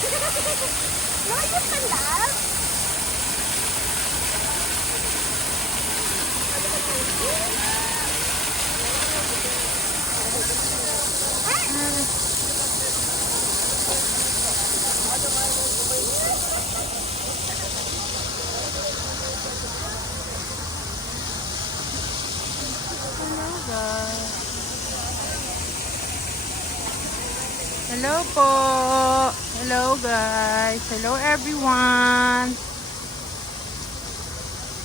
Layo pala. Hello guys. Hello po. Hello guys. Hello everyone.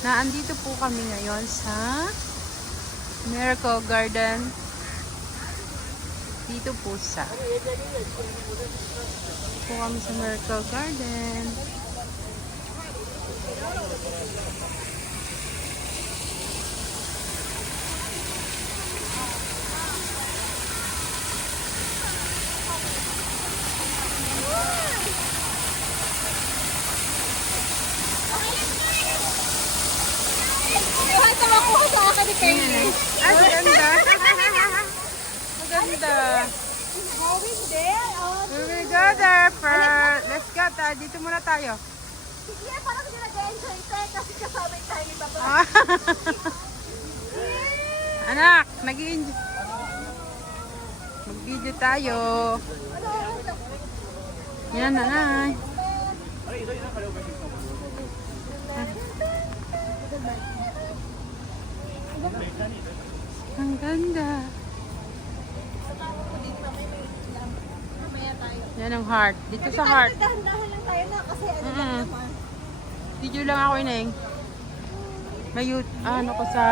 Naandito po kami ngayon sa Miracle Garden. Dito po sa po kami sa Miracle Garden. Kahit naman ko sa akin ni Kenny. Ah, ganda. Maganda. Going there. Oh, We will go there first. Let's go. Ta dito muna tayo. sige, parang hindi nag-enjoy tayo kasi kasama tayo ni Papa. Ah. Anak, nag enjoy Mag-video tayo. Yan, nanay. Ang ganda. Mamaya tayo. Yan ang heart. Dito sa heart. Dahan-dahan lang tayo na kasi ano lang Mm-mm. naman. Video lang ako, ineng. May ano ko sa...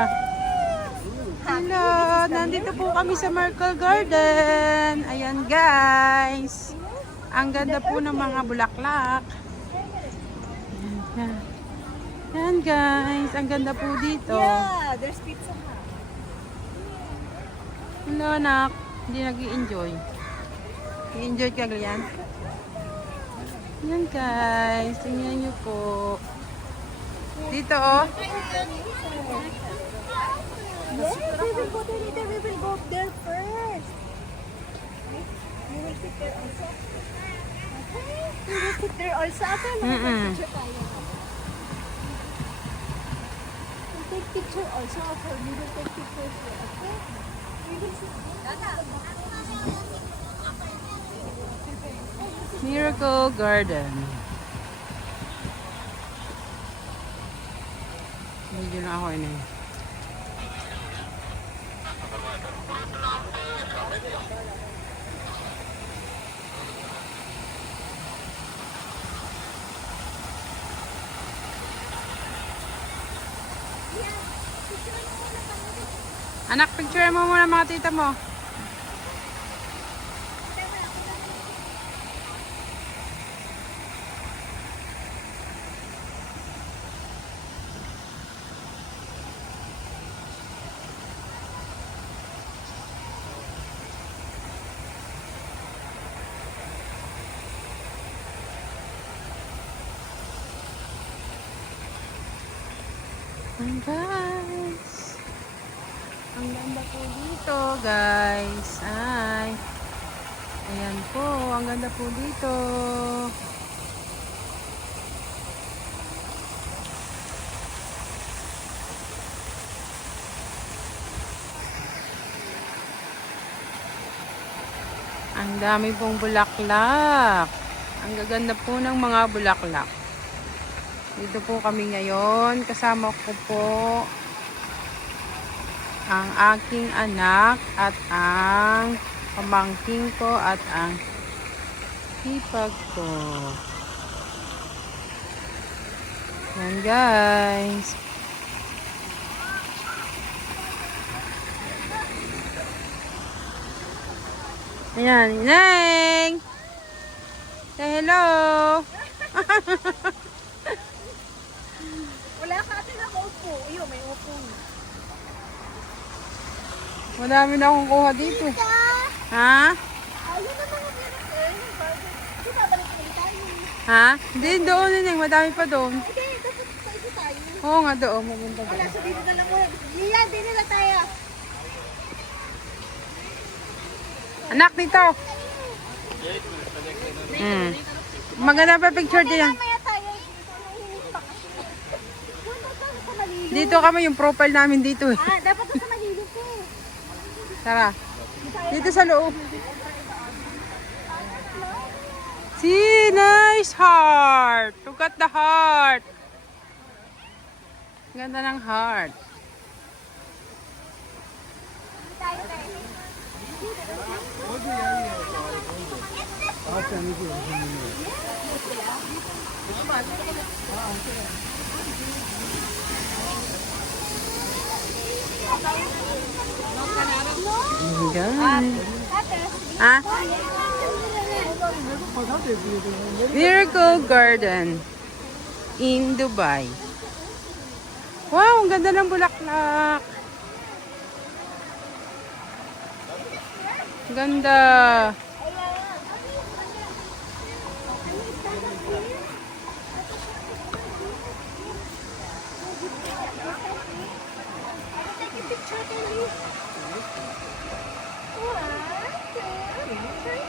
Hello! Nandito po kami sa Merkel Garden. Ayan, guys. Ang ganda po ng mga bulaklak. Ayan, Ayan, guys. Ang ganda po dito. Yeah, there's pizza hut. Hello, anak. Hindi nag enjoy I-enjoy ka, Glian? Ayan, guys. Tingnan nyo po. Dito, oh. Yes, we will go there later. We will go there first. We will sit there also. Okay. We will sit there also. Okay, tayo. We'll take picture also. Okay, we will take. Okay. Miracle Garden. Medyo na ako ini. Anak, picture mo muna mga tita mo. Ayan, guys. Ang ganda po dito, guys. Ay. Ayan po, ang ganda po dito. Ang dami pong bulaklak. Ang gaganda po ng mga bulaklak. Dito po kami ngayon. Kasama ko po ang aking anak at ang pamangking ko at ang hipag ko. Yan guys. Ayan, Neng! Say hello! Wala ka atin ako upo. Ayun, may upo. Madami na akong kuha dito. Ha? Na. Di na? Ha? Hindi, doon Neng. Madami pa doon. Oo nga doon. Maganda Wala, doon. so dito na lang muna. Liyan, din na tayo. Anak dito. Hmm. Maganda pa picture din. na. Dito kami yung profile namin dito eh. Ah, dapat doon sa malilip eh. Tara. Dito sa loob. See, nice heart. Look at the heart. Ganda ng heart. Tayo tayo. Ayan. Ah, Miracle Garden in Dubai. Wow, ang ganda ng bulaklak. Ganda. Take a picture, Kelly. One, two, three.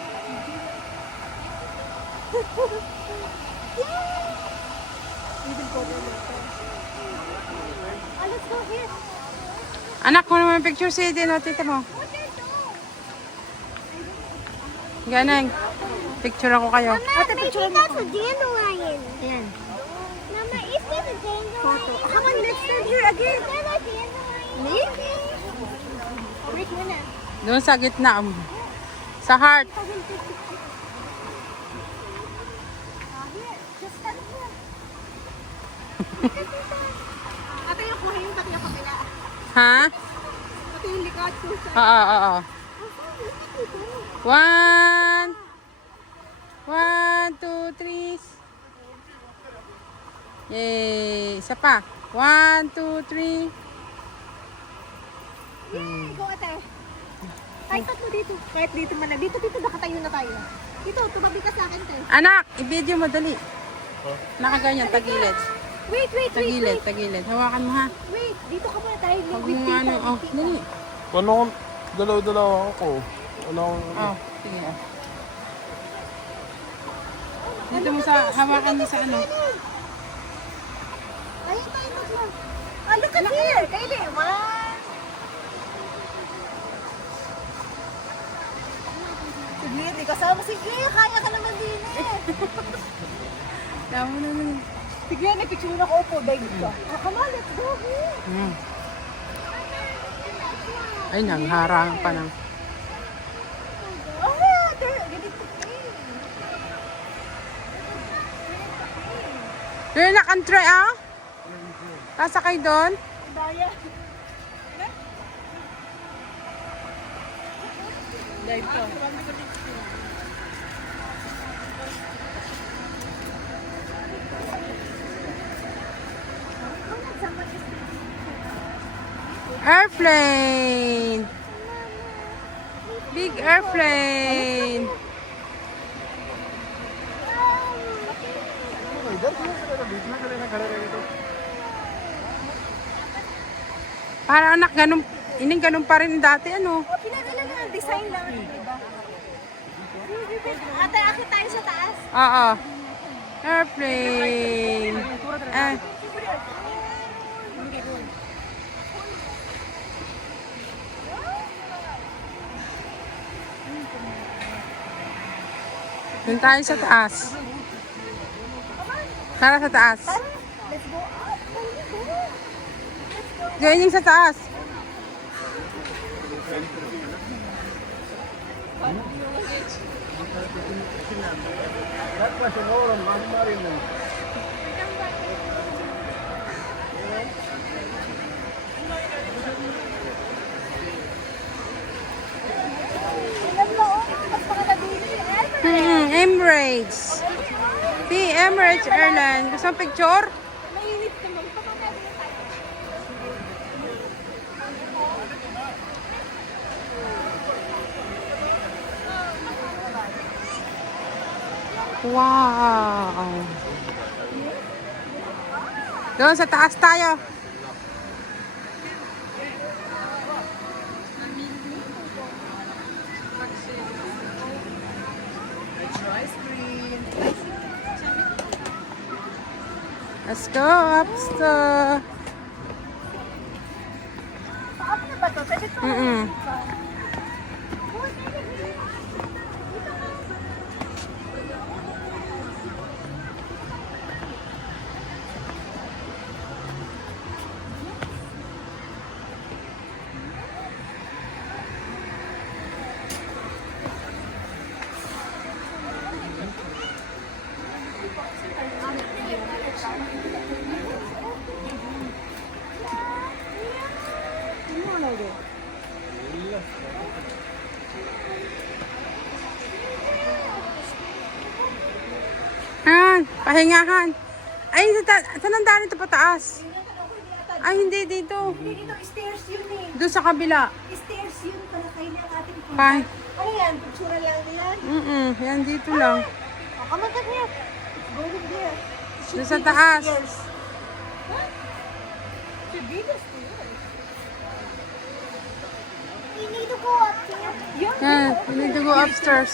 Ah, let's go here. Anak mo naman yung picture si din o tita mo. Ganang. Picture ako kayo. Ate, picture mo ako. dandelion. Ayan. Mama, is that a dandelion? Come on, let's stand here again. Is that a dandelion? Maybe. Break mo na. Doon sa gitna. um, Sa heart. Ate, yung kuha yung pati yung. Ha? Pati yung likod ko sa... Oo, oo, oo. One. One, two, three. Yay. Isa pa. One, two, three. Yay! Go, ate. Kahit tatlo dito. Kahit dito man lang. Dito, dito, nakatayo na tayo. Dito, tumabi ka sa akin, te. Anak, i-video mo dali. Nakaganyan, tagilid. Wait, wait, wait, Tagilid, wait. tagilid. Hawakan mo ha. Wait, dito ka muna tayo. Huwag mo ano. Oh, dali. Kung dalaw-dalaw ako? Wala akong... Oh, sige. oh. Dito mo sa, hawakan mo sa ano. Tayo, tayo, tatlo. Ah, look at here. Din. One. Sige, hindi kasama. Sige, kaya ka naman din eh. Tama na lang. Sige, nagpicture ako po. Dahil ka. Ah, come on, let's go here. Hmm. Ay, nangharang pa ng... You're na country, ah? Sasakay doon? Daya. Live to. Airplane! Big airplane! Para anak, ganun, ining ganun pa rin dati, ano? Oh, na ang design lang. Diba? Ate, akit tayo sa taas. Oo. Airplane. Eh. Doon tayo sa taas. Tara sa taas. Let's go up. Join yung sa taas. Ilan ba oh? Mas mga nabili. Ever. Hmm, Emirates. Si Emirates Airline. Gusto mo picture? Wow! Doon sa taas tayo. Let's go, upstairs. Paap na ba to? Pwede ko. Mm-mm. Han, pahingahan. Ay, sa- saan ang daan ito pataas? Ay, hindi dito. Dito, stairs yun eh. Doon sa kabila. Stairs yun pala kayo ng ating punta. Pay. Ano yan? Picture lang yan. Mm yan dito lang. Oh, come on, come here. It's going there. Doon sa taas. Stairs. Huh? Should be the stairs. We need to go up there. Yeah. We need to go upstairs.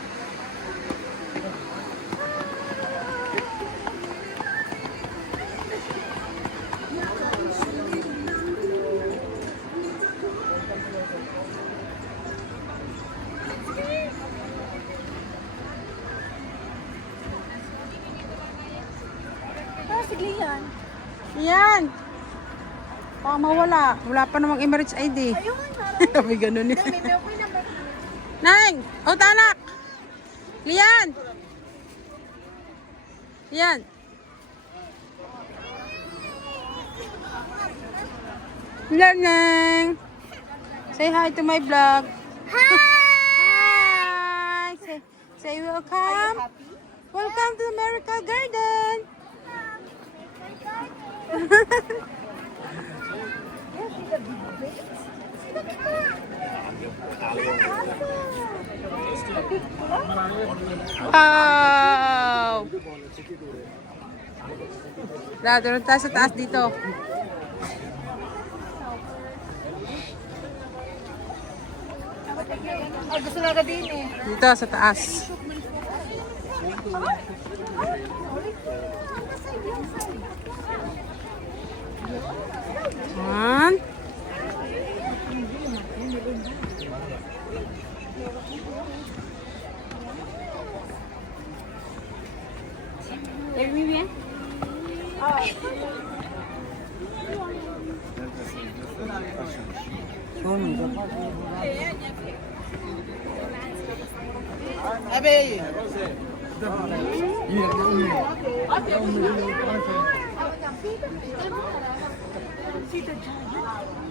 Mawala. Wala pa namang Emirates ID. Ayun, parang. Sabi ganun ba? Nang! O, tanak! Lian! Lian! Nang! Say hi to my vlog. Hi! Say, say welcome. Welcome to Miracle Garden. Wow! Dado na tayo sa taas dito. Ay, gusto na ka din eh. Dito sa taas. One.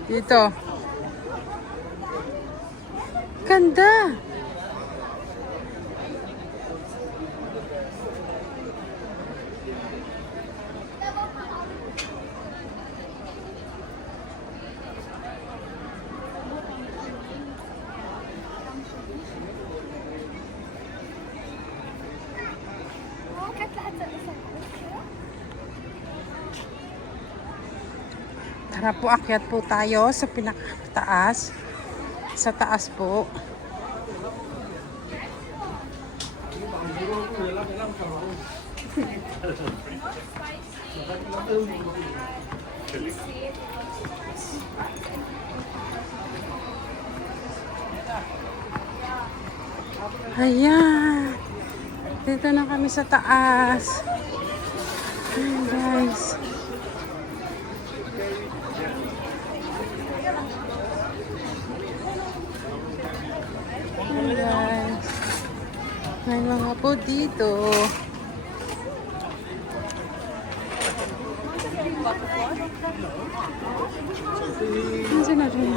Dito. Ganda. Tara po, akyat po tayo sa pinakataas. Sa taas po. Ayan. Dito na kami sa taas. Ayan guys. Ayan guys. May mga po dito. Nasaan na rin?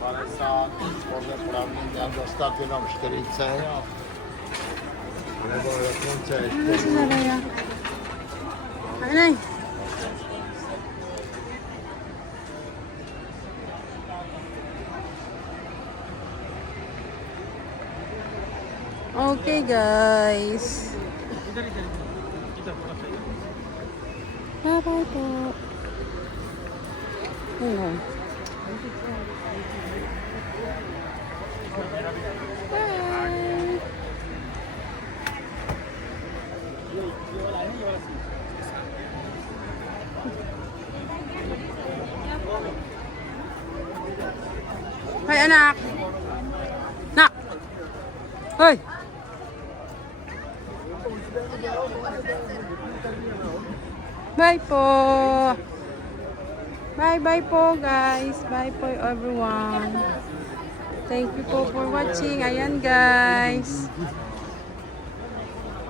parę saat, może prawnie jak ostatnio nam 4C. Okay guys. Bye bye po. Bye. Hoy anak. Nak. Hoy. Bye po. Bye bye po guys. Bye po everyone. Thank you po for watching. Ayan guys.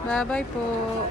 Bye bye po.